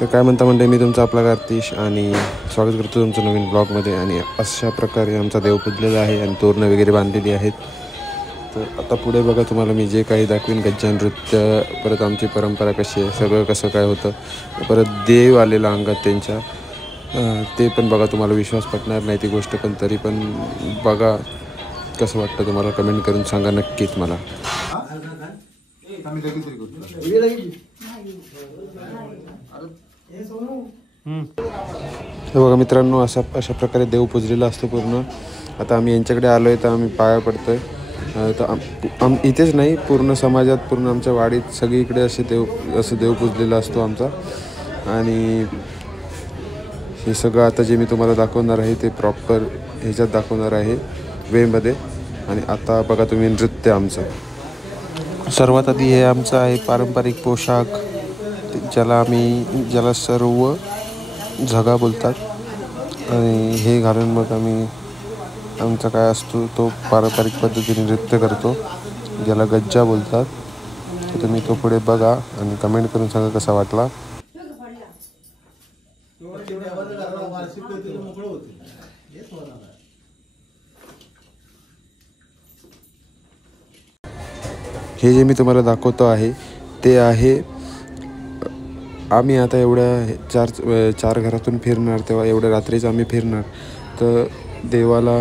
तर काय म्हणता म्हणते, मी तुमचा आपला कार्तिश आणि स्वागत करतो तुमचं नवीन ब्लॉगमध्ये. आणि अशा प्रकारे आमचा देव पुजलेला आहे आणि तोरणं वगैरे बांधलेली आहेत. तर आता पुढे बघा तुम्हाला मी जे काही दाखवीन, गज्जा नृत्य, परत आमची परंपरा कशी आहे, सगळं कसं काय होतं, परत देव आलेला अंगात त्यांच्या, ते पण बघा. तुम्हाला विश्वास पटणार नाही ती गोष्ट, पण तरी पण बघा कसं वाटतं तुम्हाला. कमेंट करून सांगा नक्कीच मला. बघा मित्रांनो, अशा प्रकारे देव पुजलेला असतो पूर्ण. आता आम्ही यांच्याकडे आलो आहे तर आम्ही पाया पडतो आहे. तर इथेच नाही, पूर्ण समाजात, पूर्ण आमच्या वाडीत सगळीकडे असं देव पुजलेला असतो आमचा. आणि हे सगळं आता जे मी तुम्हाला दाखवणार आहे ते प्रॉपर ह्याच्यात दाखवणार आहे, वेमध्ये. आणि आता बघा तुम्ही नृत्य आमचं. सर्वात आधी हे आमचं आहे पारंपरिक पोशाख, ज्याला सर्व झगा बोलतात. आणि हे घालून मग आम्ही आमचा काय असतो तो पारंपरिक पद्धतीने नृत्य करतो, ज्याला गज्जा बोलतात. तर तुम्ही तो पुढे बघा आणि कमेंट करून सांगा कसा वाटला. हे जे मी तुम्हाला दाखवतो आहे ते आहे, आम्ही आता एवढ्या चार घरातून फिरणार, तेव्हा एवढ्या रात्रीच आम्ही फिरणार. तर देवाला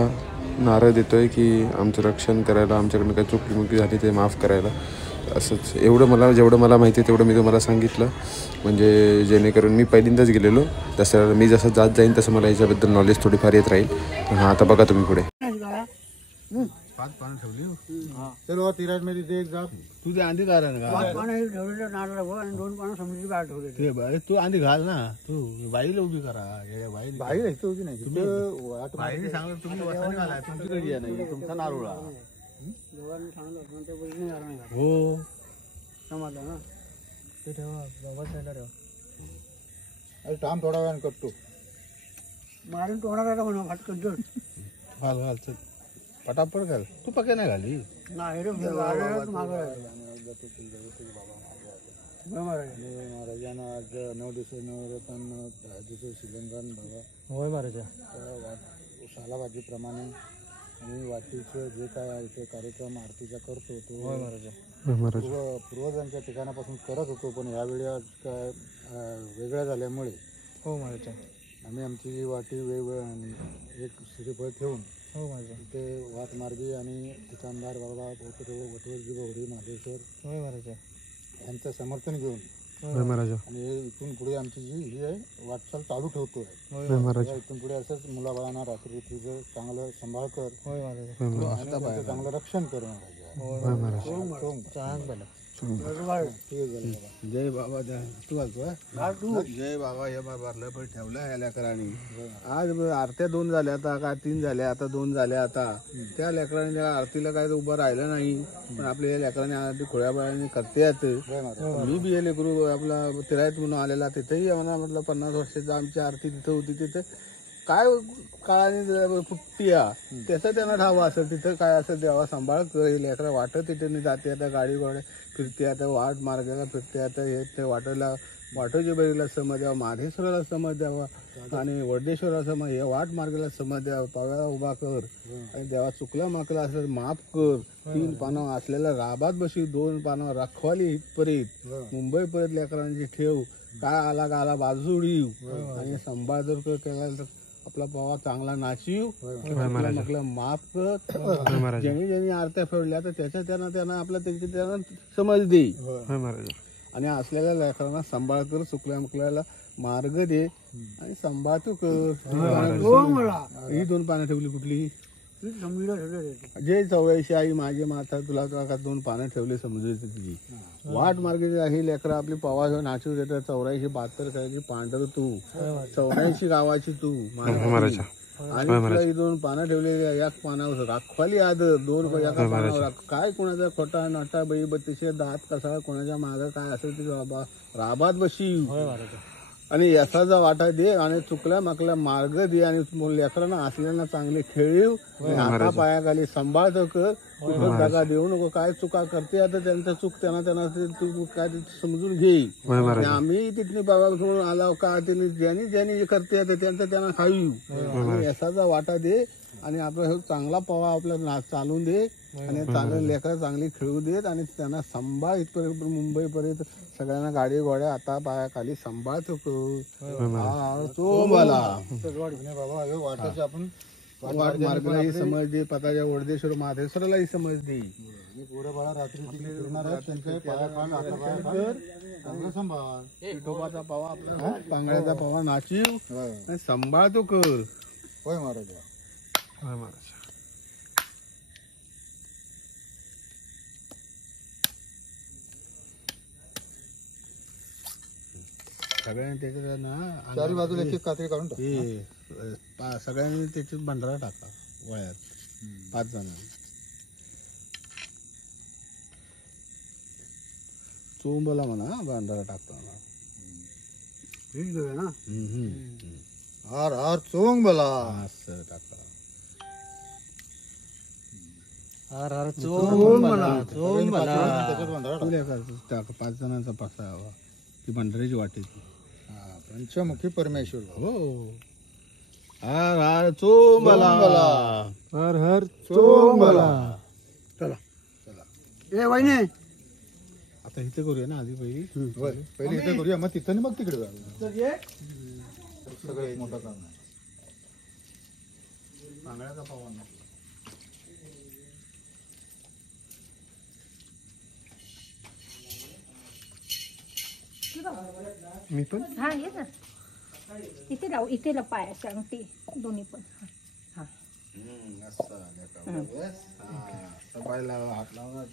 नारळ देतो आहे की आमचं रक्षण करायला, आमच्याकडनं काही चुकीमुकी झाली ते माफ करायला. असंच जेवढं मला माहिती आहे तेवढं मी तुम्हाला सांगितलं, म्हणजे जेणेकरून मी पहिल्यांदाच गेलेलो दसऱ्याला. मी जसं जात जाईन तसं मला याच्याबद्दल नॉलेज थोडीफार येत राहील. हां, आता बघा तुम्ही पुढे. पाच पानं ठेवली. चलो तिराज मध्ये ते एक जाप तू ते आंधी घाल ना. पाच पानं ठेवलेलं नारळ आणि 2 पानं समुद्री बाहेर ठेवले. ते बाई तू आंधी घाल ना, तू बाईला उभी करा. बाईला इथे उभी नाही, बाईने सांगलं तुम्ही वसाने घाला, तुमची गडी आहे नाही, तुमचा नारळ हो समजलं ना. ते ठेवा बाबा साईडला ठेवा. अरे थांब थोडा वेळाने करतो. मारून तोडा म्हणा फटकन जोड. घाल घाल चल पटापट घाल. तू पक्या नाही घाली महाराजांना आज 9 दिवस नवरत्न शिलंगण बाबा होय महाराजा. शालाबाजीप्रमाणे आम्ही वाटीचं जे काय आहे ते कार्यक्रम आरतीचा करतो तो होय महाराजा. पूर्वजांच्या ठिकाणापासून करत होतो, पण यावेळी काय वेगळ्या झाल्यामुळे हो महाराजा आम्ही आमची वाटी वेगवेगळ्या एक श्रीफळ ठेवून हो माझ्या ते वाटमार्गी आणि ठिकाणदार बाबा वटवरजी बहुरी महादेश्वर होय महाराजा यांचं समर्थन घेऊन होय महाराजा. आणि इथून पुढे आमची जी ही आहे वाटचाल चालू ठेवतोय होय महाराजा. इथून पुढे असंच मुलाबाळांना रात्रीचं चांगलं सांभाळ कर होय महाराजा, आणि चांगलं रक्षण कर महाराजा होय महाराजा. जय बाबा तू घालतो. जय बाबा हे बारलं पण ठेवलं या लेकरांनी. आज आरत्या 2 झाल्या आता का 3 झाल्या, आता 2 झाल्या. आता त्या लेकरांनी त्या आरतीला काय उभं राहिलं नाही, पण आपल्या या लेकरांनी आरती खोळ्या बाळांनी करते. मी बी हे लेकरू आपला तिरायत म्हणून आलेला, तिथेही आम्हाला म्हटलं 50 वर्षाची आमची आरती तिथं होती. तिथं काय काळाने फुटती त्याचं त्यांना ठावं असेल. तिथं काय असेल देवा सांभाळ कर. लेकरं वाटत तिथे जाते, आता गाडी घोडे फिरते, आता वाट मार्गाला फिरते. आता हे ते वाटोजी बैरीला समज द्यावा, माधेश्वराला समज द्यावा आणि वडदेश्वराला समज, हे वाट मार्गाला समज द्यावा. पाव्याला उभा कर आणि देवा चुकला माकला असलं माफ कर. 3 पानं असलेल्या राबात बशी 2 पानं रखवाली इथपर्यंत मुंबईपर्यंत लेकरांची ठेव. काय आला का आला बाजूडी आणि संभाळ जर केला तर आपला पावा चांगला नाचीव. म्हटलं माफ कर. ज्यांनी ज्यांनी आरत्या फेडल्या तर त्याच्या त्यांना आपला त्यांना समज दे आणि असलेल्या लेकरांना सांभाळ कर. चुकल्या मुकल्याला मार्ग दे आणि सांभाळ तू कर. ही 2 पानं ठेवली कुठली जय 84 आई माझी माता तुला का 2 पानं ठेवली समुद्राची तुझी वाट मार्गे ही लेकरं आपली पवा नाचू देतात. 84 72 करायची पांढर तू 84 गावाची तू महाराजा. आणि तुला ही 2 पानं ठेवलेली, 1 पानावर राखवाली आदर 2 एका पानावर काय कोणाचा खोटा नाटा बाई 32 दात कसा कोणाच्या मागं काय असेल ते राबात बशी आणि यशाचा वाटा दे आणि चुकल्या माकल्या मार्ग दे आणि लेकरांना असल्याना चांगले खेळीव हाता पायाखाली सांभाळतो कर कुठं जागा देऊ नको. काय चुका करते आता त्यांचं चूक त्यांना तू काय समजून घे. आम्ही तिथली बाबा सोडून आला का ज्यांनी जे करते त्यांचं त्यांना खाऊ. यशाचा वाटा दे आणि आपला चांगला पवा आपल्याला चालून दे आणि चांगले लेकरं चांगली खेळू देत आणि त्यांना सांभाळ. इथपर्यंत मुंबईपर्यंत सगळ्यांना गाडी घोड्या आता पायाखाली सांभाळतो मला वाटायचं आपण मार्गालाही समज दे. पताच्या वडदेश्वर महादेश्वरालाही समज दे. पुढे बाळा रात्री फिरणार आहेत त्यांचे पाया पान हाता पाया चांगलं सांभाळ. विठोबाचा पवा आपला पांगळ्याचा पवा नाचीव आणि सांभाळतो कर. होय महाराज. सगळ्यांनी त्याच्यात ना चारी बाजूला एक कात्री काढून टाक. सगळ्यांनी त्याच्यात भंडारा टाका वयात 5 जणांनी. चोंबला म्हणा भंडारा टाकताना ना हार हार चोंग बला असं टाका. हार हार चोंग बला चोंग बला त्याच्यात भंडारा टाका 5 जणांचा पासा हवा ती भंडाऱ्याची वाटेची. पंचमुखी परमेश्वर. हो हर हर चोंबला हर हर चोंबला. चला चला ए वहिनी आता इथे करूया ना आधी पहिली. पहिले इथे करूया मग तिथं मग तिकडे जाऊया. सगळं एक मोठं काम आहे. पांगळ्याचा पवा मी पण हा ये ना इथे लावू. इथे पाया सांगते दोन्ही पण. हा सबायला हात लावणार.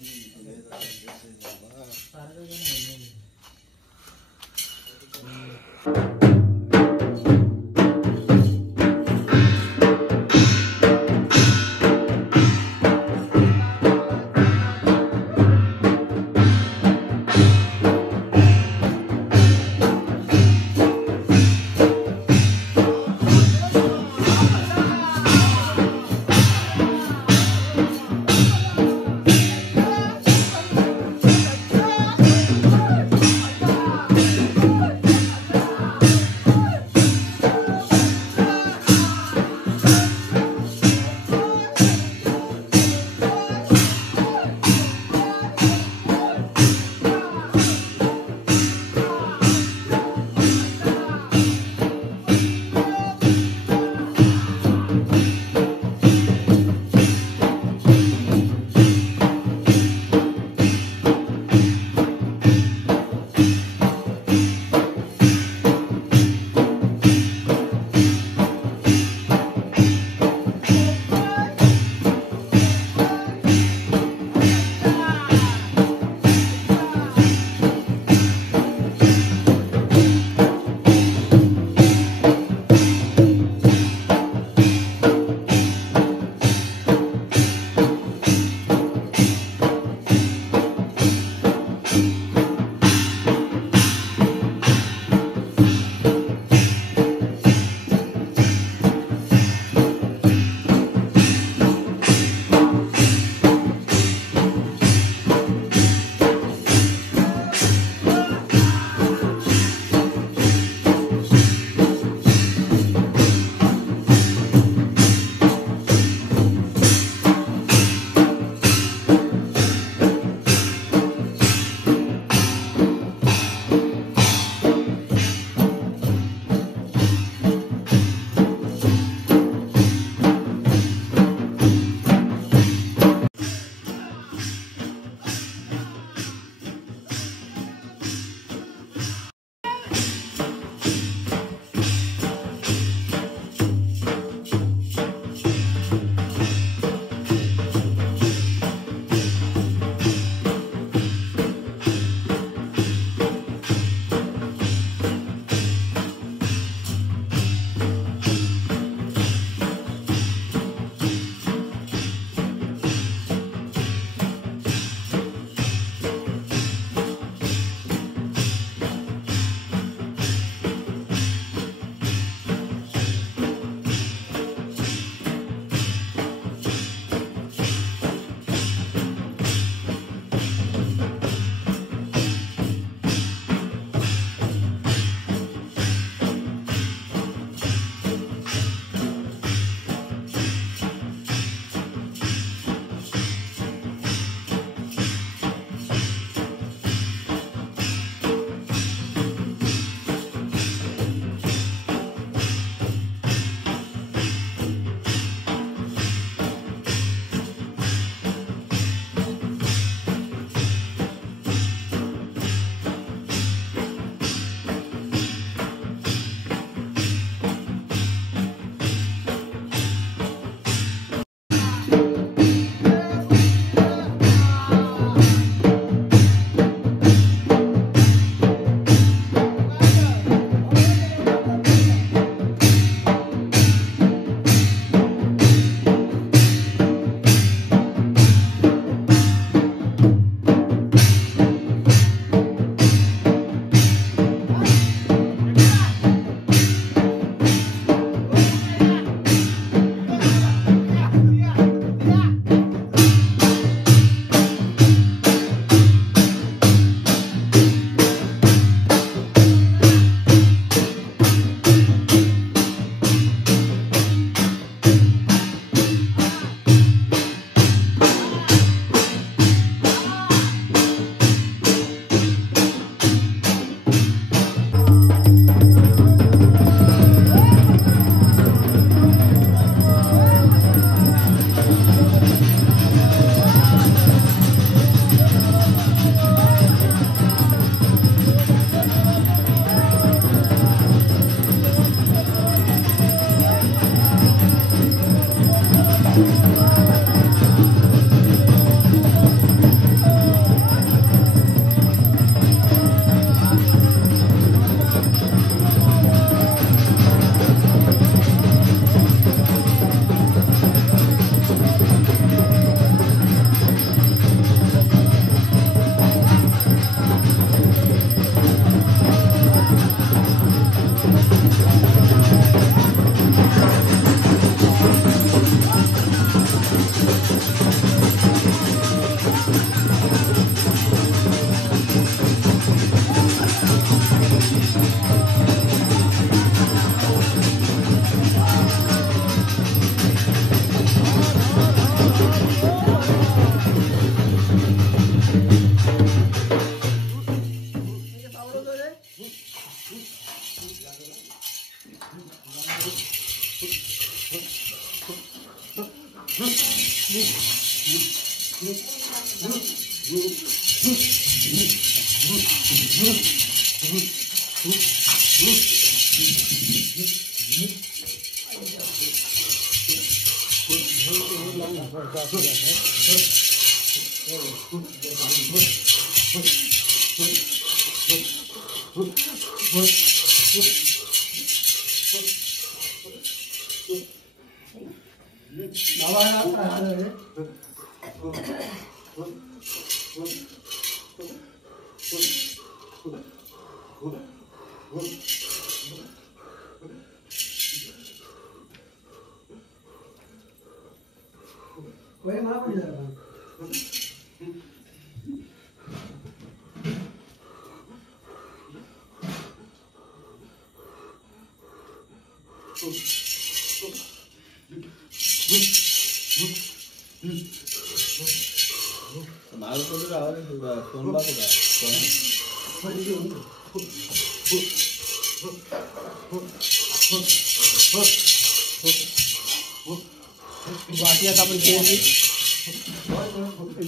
वाटी आता आपण केली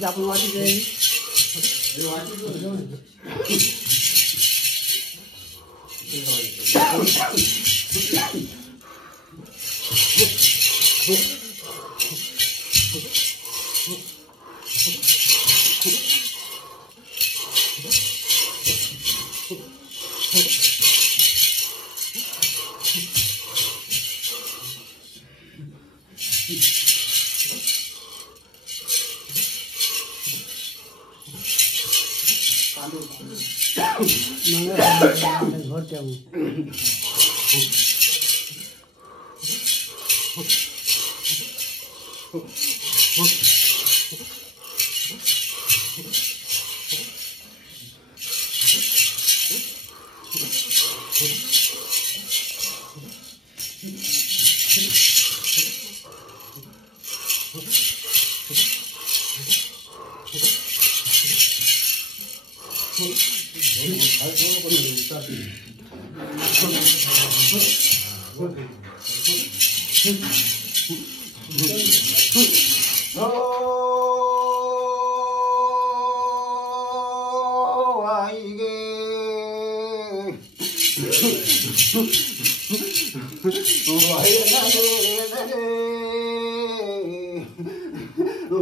आपण वाटी केली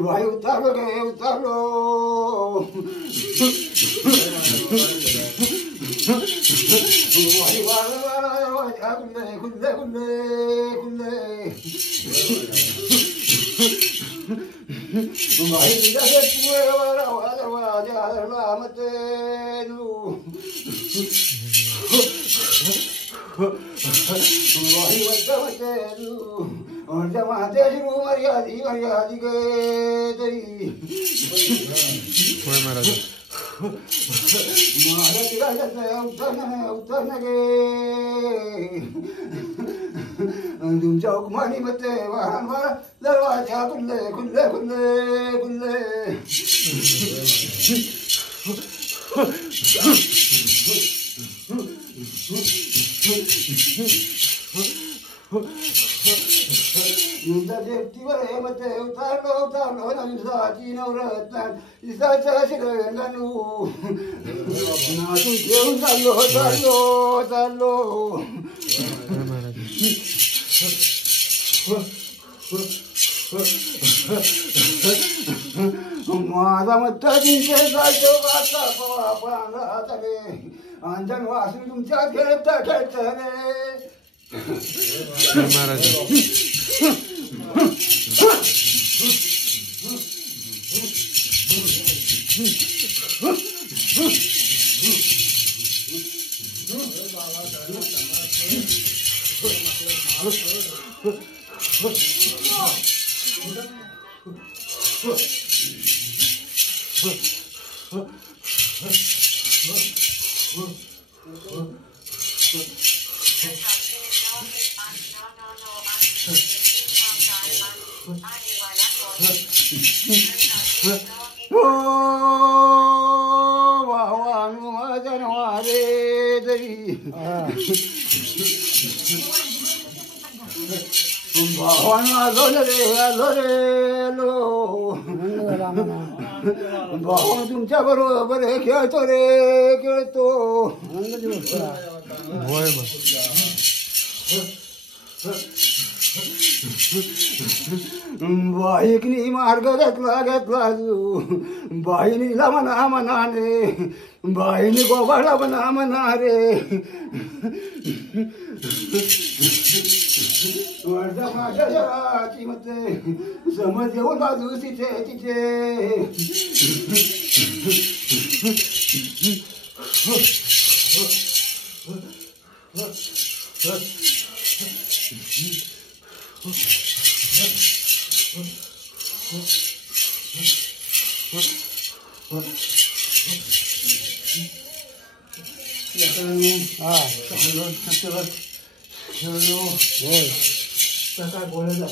भाई उतारो रे उतारो भाई वाला वाला खुले खुले खुले खुले भाई दिया से तू वाला वाला वाला मत नु भाई मत नु और जब आते हैं वो मर्यादी के तेरी महाराज महाराज तेरा जैसे उतरने के तुमच्या हुकमानी मते वारंवार दरवाजा खुले खुले खुले खुले देवतीवर हे मते उतारलो नंदाची नवरत्न इसाच्या शिरंगणू नाचून घेऊन चाललो माझा मत जिंके जायचो वाचा पांढरा हाताने अंजन वासून तुमच्या खेळताने महाराज भावानं आलो रे लो भावा तुमच्या बरोबर खेळतो रे खेळतो. बाईकनी मार्ग घेतला तू बाईनीला म्हणा म्हणाने बाईनी गोबाळा म्हणा म्हणा रे. माझ्या जगाची मते समज येऊ बाजू तिथे तिथे. काय बोलायचं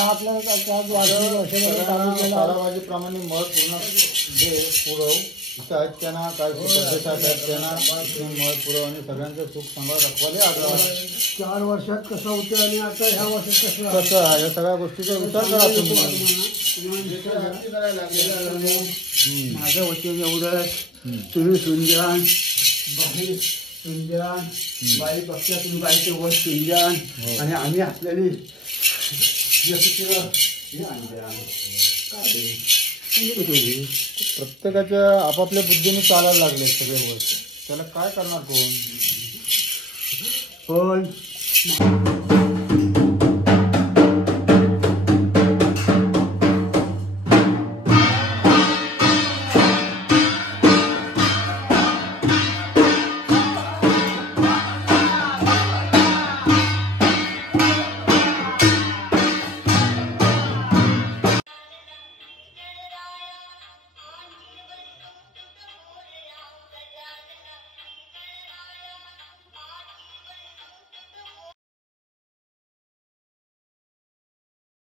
आपल्याला ताराबाजीप्रमाणे मळ पूर्ण जे पुरव इथं आहेत त्यांना काय परदेशात आहेत त्यांना मळ पुरव आणि सगळ्यांचं सुख सांभाळ दाखवाले आग्रह. 4 वर्षात कसं होतं आणि आता ह्या वर्षात कसं आहे या सगळ्या गोष्टीचा विचार करा तुम्ही. माझ्या वतीने एवढंच. तुम्ही सुंजान बाई सुंजान बाई बघता तुम्ही बाईचं वर सुंजान आणि आम्ही असलेली प्रत्येकाच्या आपापल्या बुद्धीने चालायला लागले सगळे वर्ष. त्याला काय करणार कोण. पण